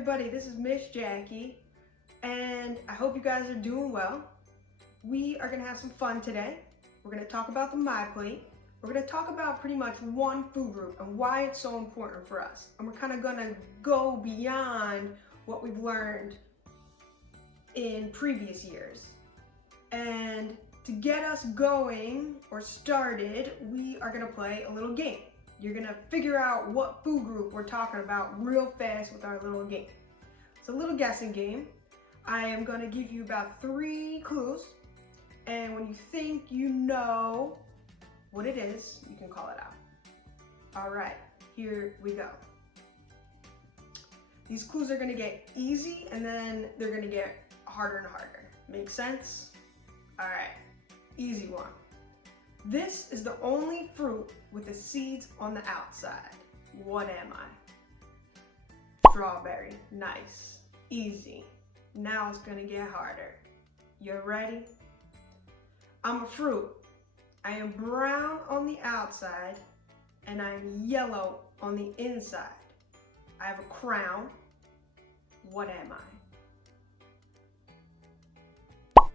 everybody, this is Miss Jackie, and I hope you guys are doing well. We are gonna have some fun today. We're gonna talk about the My Plate. We're gonna talk about pretty much one food group and why it's so important for us. And we're kind of gonna go beyond what we've learned in previous years. And to get us going or started, we are gonna play a little game. You're gonna figure out what food group we're talking about real fast with our little game. It's a little guessing game. I am gonna give you about 3 clues, and when you think you know what it is, you can call it out. All right, here we go. These clues are gonna get easy, and then they're gonna get harder and harder. Make sense? All right, easy one. This is the only fruit with the seeds on the outside. What am I? Strawberry. Nice. Easy. Now it's gonna get harder. You ready? I'm a fruit. I am brown on the outside and I'm yellow on the inside. I have a crown. What am I?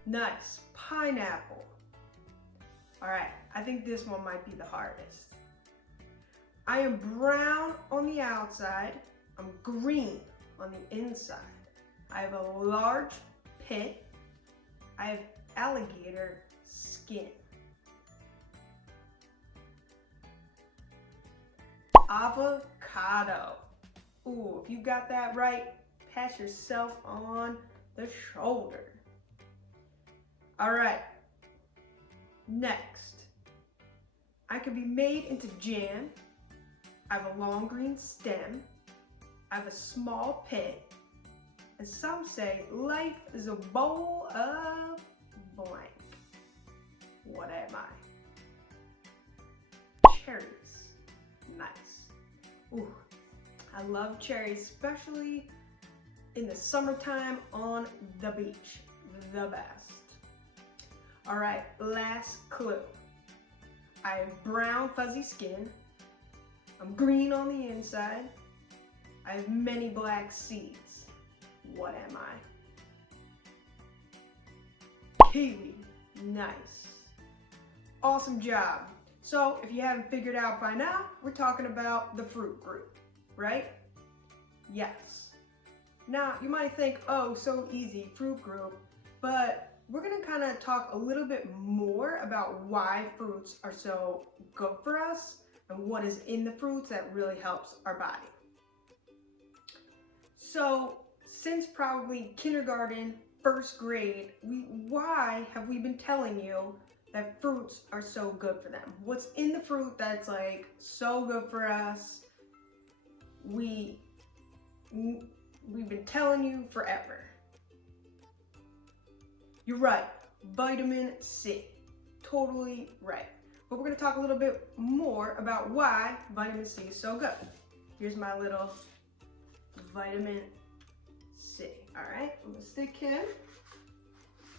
Nice. Pineapple. All right, I think this one might be the hardest. I am brown on the outside. I'm green on the inside. I have a large pit. I have alligator skin. Avocado. Ooh, if you got that right, pat yourself on the shoulder. All right. Next, I can be made into jam. I have a long green stem. I have a small pit. And some say life is a bowl of blank. What am I? Cherries. Nice. Ooh, I love cherries, especially in the summertime on the beach. The best. All right, last clue. I have brown fuzzy skin. I'm green on the inside. I have many black seeds. What am I? Kiwi. Nice. Awesome job. So if you haven't figured out by now, we're talking about the fruit group, right? Yes. Now you might think, oh, so easy, fruit group, but we're gonna kind of talk a little bit more about why fruits are so good for us and what is in the fruits that really helps our body. So since probably kindergarten, 1st grade, why have we been telling you that fruits are so good for them? What's in the fruit that's like so good for us? We've been telling you forever. You're right, vitamin C, totally right. But we're gonna talk a little bit more about why vitamin C is so good. Here's my little vitamin C, all right? I'm gonna stick him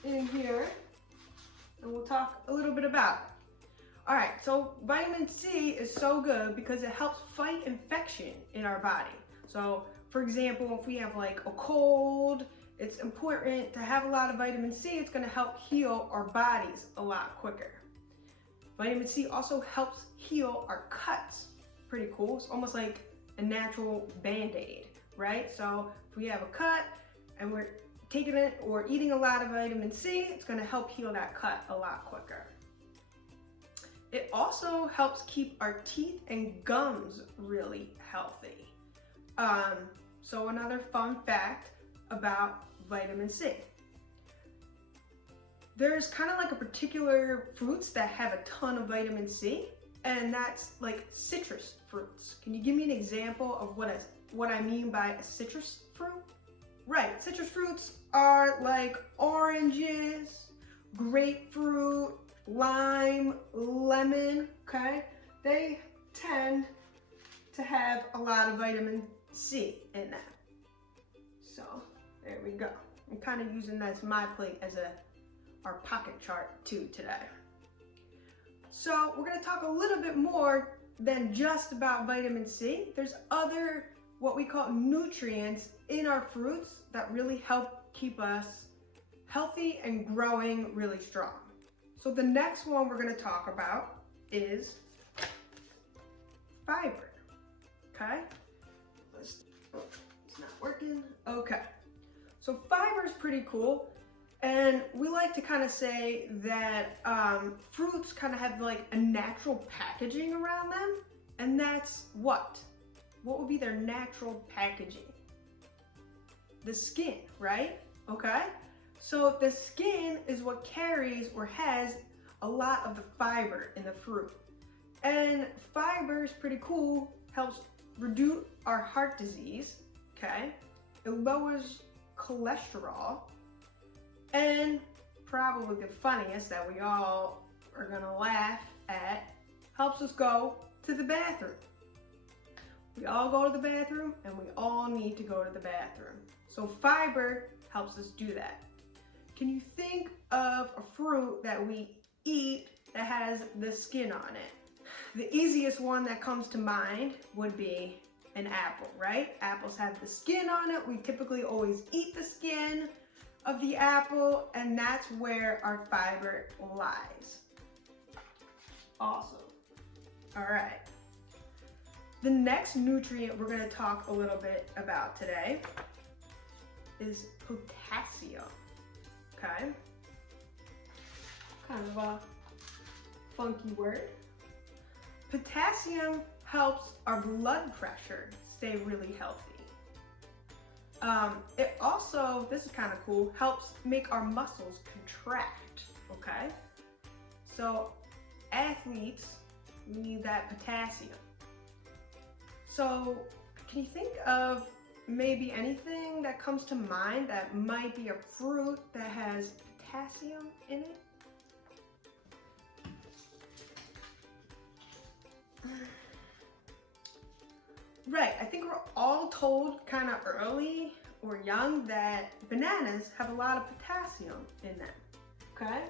in here and we'll talk a little bit about it. All right, so vitamin C is so good because it helps fight infection in our body. So for example, if we have like a cold, it's important to have a lot of vitamin C. It's gonna help heal our bodies a lot quicker. Vitamin C also helps heal our cuts. Pretty cool. It's almost like a natural Band-Aid, right? So if we have a cut and we're taking it or eating a lot of vitamin C, it's gonna help heal that cut a lot quicker. It also helps keep our teeth and gums really healthy. So another fun fact about vitamin C. There's kind of like a particular fruits that have a ton of vitamin C, and that's like citrus fruits. Can you give me an example of what I mean by a citrus fruit? Right, citrus fruits are like oranges, grapefruit, lime, lemon, okay? They tend to have a lot of vitamin C in them. So there we go. I'm kind of using this My Plate as our pocket chart too today. So we're going to talk a little bit more than just about vitamin C. There's other what we call nutrients in our fruits that really help keep us healthy and growing really strong. So the next one we're going to talk about is fiber. Okay? It's not working. Okay. So fiber is pretty cool. And we like to kind of say that fruits kind of have like a natural packaging around them. And that's what? What would be their natural packaging? The skin, right? Okay. So the skin is what carries or has a lot of the fiber in the fruit. And fiber is pretty cool, helps reduce our heart disease, okay? It lowers cholesterol, and probably the funniest that we all are gonna laugh at, helps us go to the bathroom. We all go to the bathroom and we all need to go to the bathroom. So fiber helps us do that. Can you think of a fruit that we eat that has the skin on it? The easiest one that comes to mind would be an apple, right? Apples have the skin on it. We typically always eat the skin of the apple, and that's where our fiber lies. Awesome. All right. The next nutrient we're going to talk a little bit about today is potassium. Okay? Kind of a funky word. Potassium helps our blood pressure stay really healthy. It also, this is kind of cool, helps make our muscles contract, okay? So athletes need that potassium. So can you think of maybe anything that comes to mind that might be a fruit that has potassium in it? Right, I think we're all told kind of early or young that bananas have a lot of potassium in them, okay?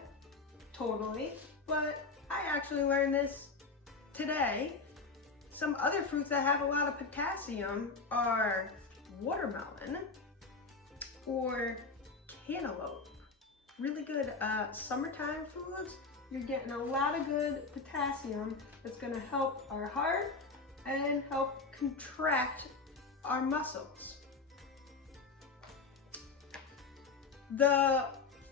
Totally, but I actually learned this today. Some other fruits that have a lot of potassium are watermelon or cantaloupe. Really good summertime foods. You're getting a lot of good potassium that's gonna help our heart and help contract our muscles. The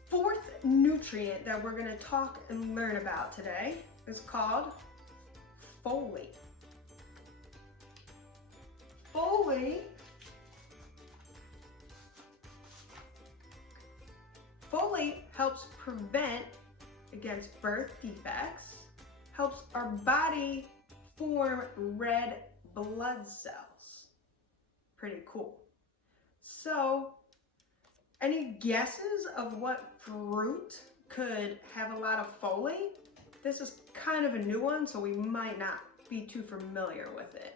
fourth nutrient that we're going to talk and learn about today is called folate. Folate helps prevent against birth defects, helps our body form red blood cells. Pretty cool. So, any guesses of what fruit could have a lot of folate? This is kind of a new one, so we might not be too familiar with it.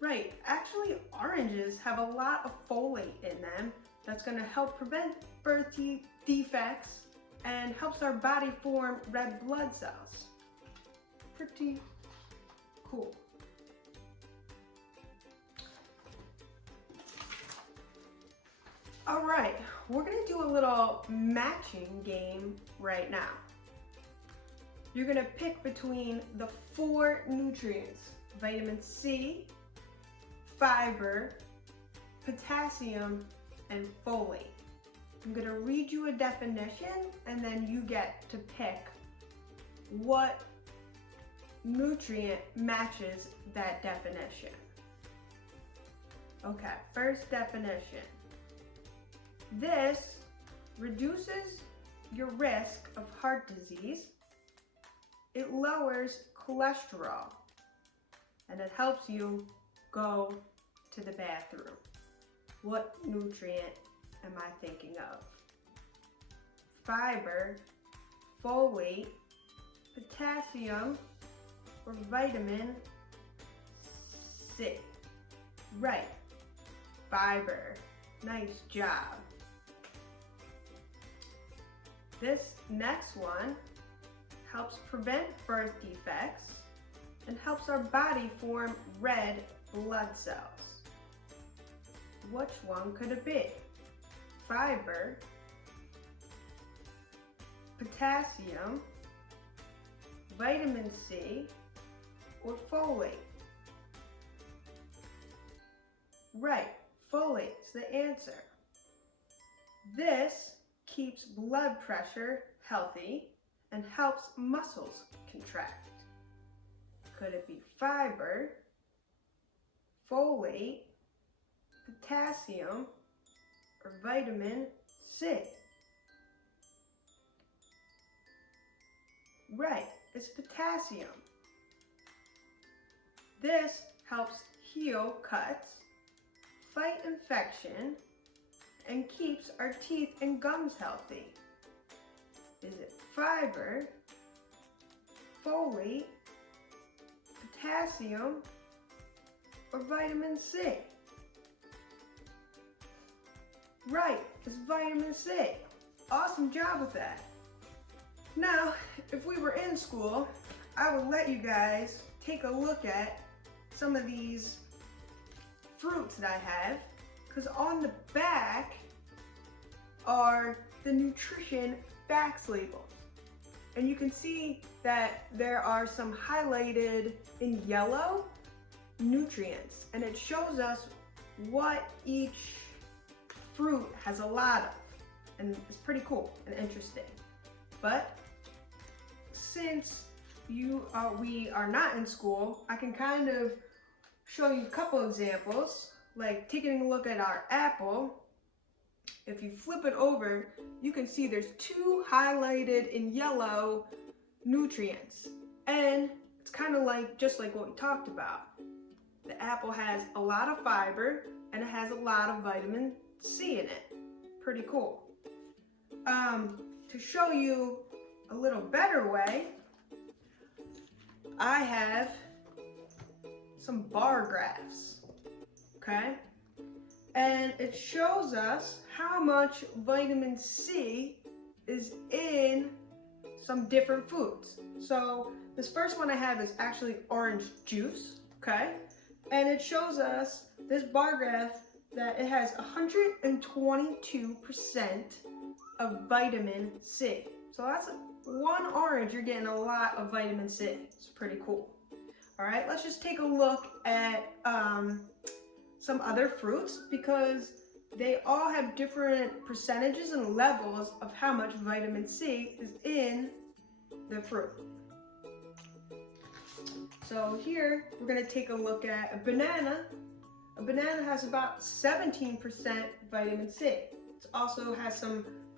Right, actually oranges have a lot of folate in them that's going to help prevent birth defects and helps our body form red blood cells. Pretty cool. All right, we're going to do a little matching game right now. You're going to pick between the 4 nutrients: vitamin C, fiber, potassium, and folate. I'm going to read you a definition and then you get to pick what nutrient matches that definition. Okay, first definition. This reduces your risk of heart disease, it lowers cholesterol, and it helps you go to the bathroom. What nutrient am I thinking of? Fiber, folate, potassium, or vitamin C? Right, fiber. Nice job. This next one helps prevent birth defects and helps our body form red blood cells. Which one could it be? Fiber, potassium, vitamin C, or folate? Right, folate is the answer. This keeps blood pressure healthy and helps muscles contract. Could it be fiber, folate, potassium, or vitamin C? Right, it's potassium. This helps heal cuts, fight infection, and keeps our teeth and gums healthy. Is it fiber, folate, potassium, or vitamin C? Right, it's vitamin C. Awesome job with that. Now, if we were in school, I would let you guys take a look at some of these fruits that I have, because on the back are the nutrition facts labels. And you can see that there are some highlighted in yellow nutrients, and it shows us what each fruit has a lot of, and it's pretty cool and interesting. But since we are not in school, I can kind of show you a couple examples, like taking a look at our apple. If you flip it over, you can see there's two highlighted in yellow nutrients, and it's kind of like just like what we talked about. The apple has a lot of fiber and it has a lot of vitamin C in it. Pretty cool. To show you a little better way, I have some bar graphs, okay? And it shows us how much vitamin C is in some different foods. So this first one I have is actually orange juice, okay? And it shows us this bar graph that it has 122% of vitamin C. So that's one orange, you're getting a lot of vitamin C. It's pretty cool. All right, let's just take a look at some other fruits, because they all have different percentages and levels of how much vitamin C is in the fruit. So here, we're gonna take a look at a banana. A banana has about 17% vitamin C. It also has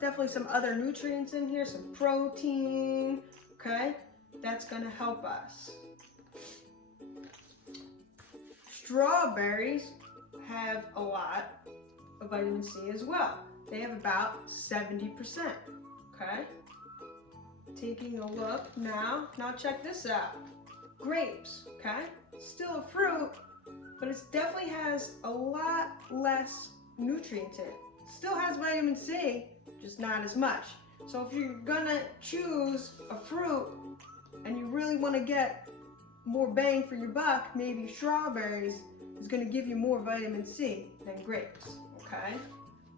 definitely some other nutrients in here, some protein, okay? That's gonna help us. Strawberries have a lot of vitamin C as well. They have about 70%, okay? Taking a look now check this out. Grapes, okay? Still a fruit, but it definitely has a lot less nutrients in it. Still has vitamin C, just not as much. So if you're gonna choose a fruit and you really wanna get more bang for your buck, maybe strawberries is gonna give you more vitamin C than grapes, okay?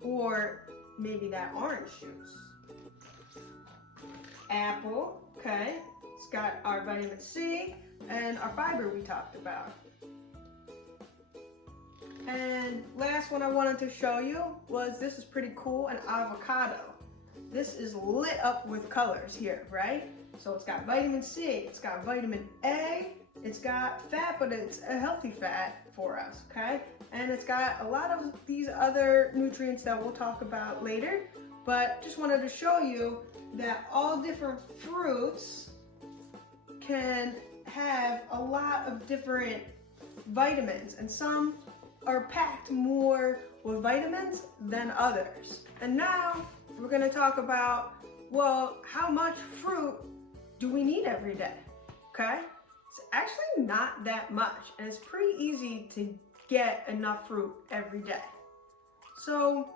Or maybe that orange juice. Apple, okay? It's got our vitamin C and our fiber we talked about. And last one I wanted to show you was, this is pretty cool, an avocado. This is lit up with colors here, right? So it's got vitamin C, it's got vitamin A, it's got fat, but it's a healthy fat for us, okay? And it's got a lot of these other nutrients that we'll talk about later, but just wanted to show you that all different fruits can have a lot of different vitamins, and some are packed more with vitamins than others. And now we're gonna talk about, well, how much fruit do we need every day, okay? It's actually not that much, and it's pretty easy to get enough fruit every day. So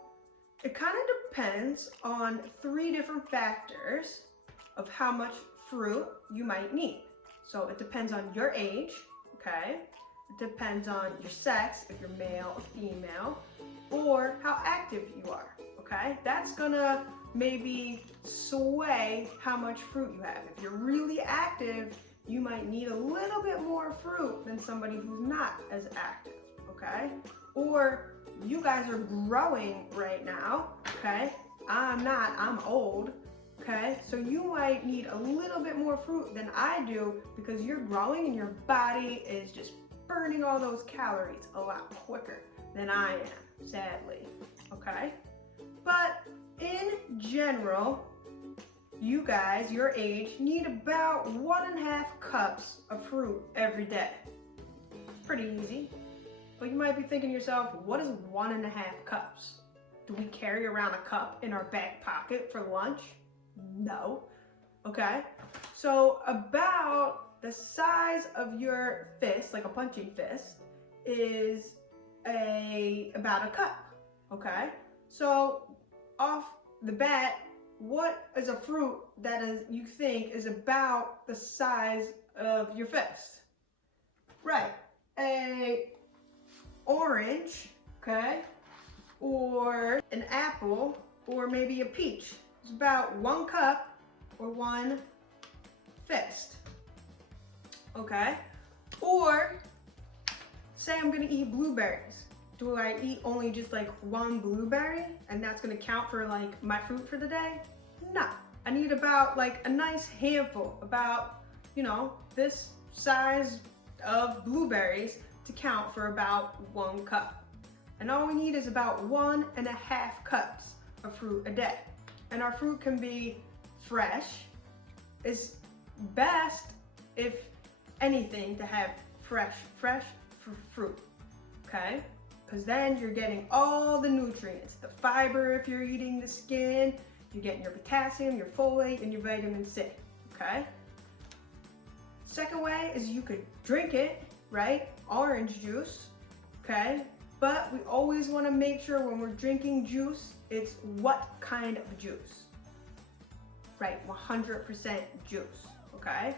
It kind of depends on 3 different factors of how much fruit you might need. So it depends on your age, okay? It depends on your sex, if you're male or female, or how active you are, okay? That's gonna maybe sway how much fruit you have. If you're really active, you might need a little bit more fruit than somebody who's not as active, okay? Or you guys are growing right now, okay? I'm not, I'm old, okay? So you might need a little bit more fruit than I do because you're growing and your body is just burning all those calories a lot quicker than I am, sadly, okay? But in general, you guys, your age, need about 1.5 cups of fruit every day. It's pretty easy. But you might be thinking to yourself, what is 1.5 cups? Do we carry around a cup in our back pocket for lunch? No. Okay? So about the size of your fist, like a punching fist, is about a cup. Okay? So off the bat, what is a fruit that you think is about the size of your fist? Right. A orange, okay, or an apple, or maybe a peach. It's about 1 cup or 1 fist, okay? Or say I'm gonna eat blueberries. Do I eat only just like 1 blueberry and that's gonna count for like my fruit for the day? No, I need about like a nice handful, about, you know, this size of blueberries to count for about 1 cup. And all we need is about 1.5 cups of fruit a day. And our fruit can be fresh. It's best, if anything, to have fresh fruit, okay? Because then you're getting all the nutrients, the fiber if you're eating the skin, you're getting your potassium, your folate, and your vitamin C, okay? Second way is you could drink it, right? Orange juice, okay? But we always want to make sure when we're drinking juice, it's what kind of juice, right? 100% juice, okay?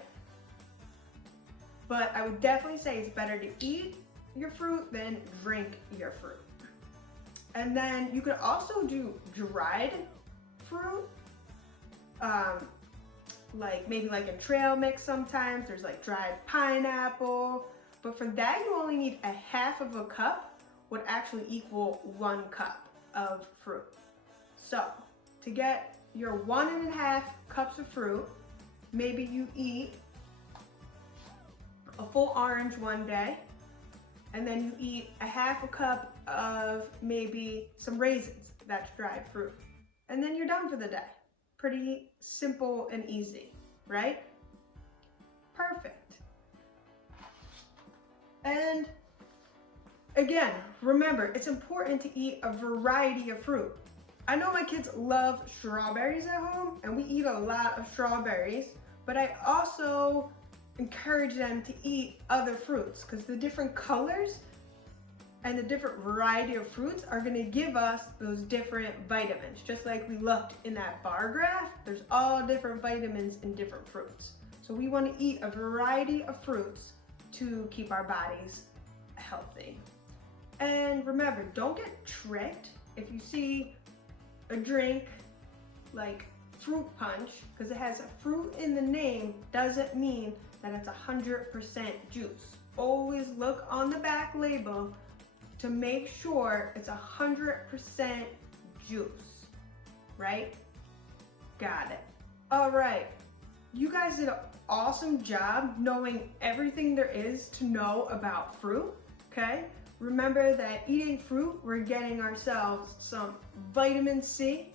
But I would definitely say it's better to eat your fruit than drink your fruit. And then you could also do dried fruit, like maybe like a trail mix sometimes. There's like dried pineapple. But for that, you only need 1/2 cup would actually equal 1 cup of fruit. So to get your 1.5 cups of fruit, maybe you eat a full orange one day, and then you eat 1/2 cup of maybe some raisins, that's dried fruit. And then you're done for the day. Pretty simple and easy, right? Perfect. And again, remember, it's important to eat a variety of fruit. I know my kids love strawberries at home, and we eat a lot of strawberries, but I also encourage them to eat other fruits because the different colors and the different variety of fruits are going to give us those different vitamins. Just like we looked in that bar graph, there's all different vitamins in different fruits. So we want to eat a variety of fruits to keep our bodies healthy. And remember, don't get tricked if you see a drink like fruit punch, because it has fruit in the name doesn't mean that it's 100% juice. Always look on the back label to make sure it's 100% juice, right? Got it. All right, you guys did an awesome job knowing everything there is to know about fruit, okay? Remember that eating fruit, we're getting ourselves some vitamin C,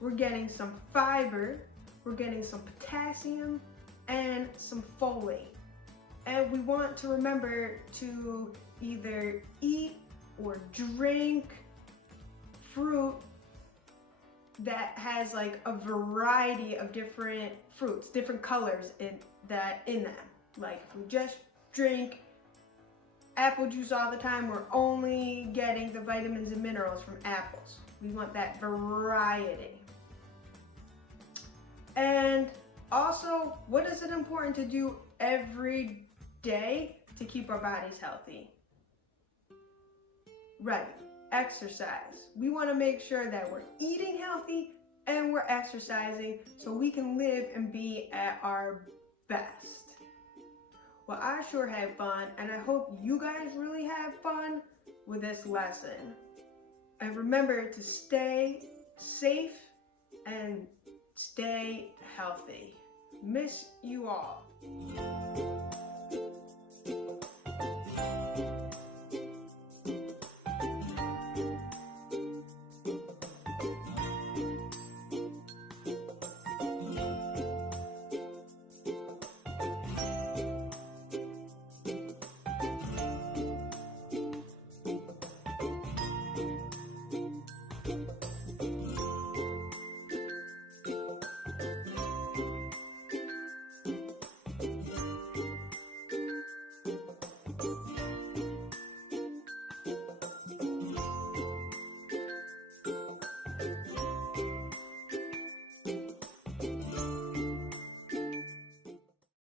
we're getting some fiber, we're getting some potassium, and some folate. And we want to remember to either eat or drink fruit that has like a variety of different fruits, different colors in them. Like if we just drink apple juice all the time, we're only getting the vitamins and minerals from apples. We want that variety. And also, what is it important to do every day to keep our bodies healthy? Right, exercise. We want to make sure that we're eating healthy and we're exercising so we can live and be at our best. Well, I sure had fun, and I hope you guys really had fun with this lesson. And remember to stay safe and stay healthy. Miss you all.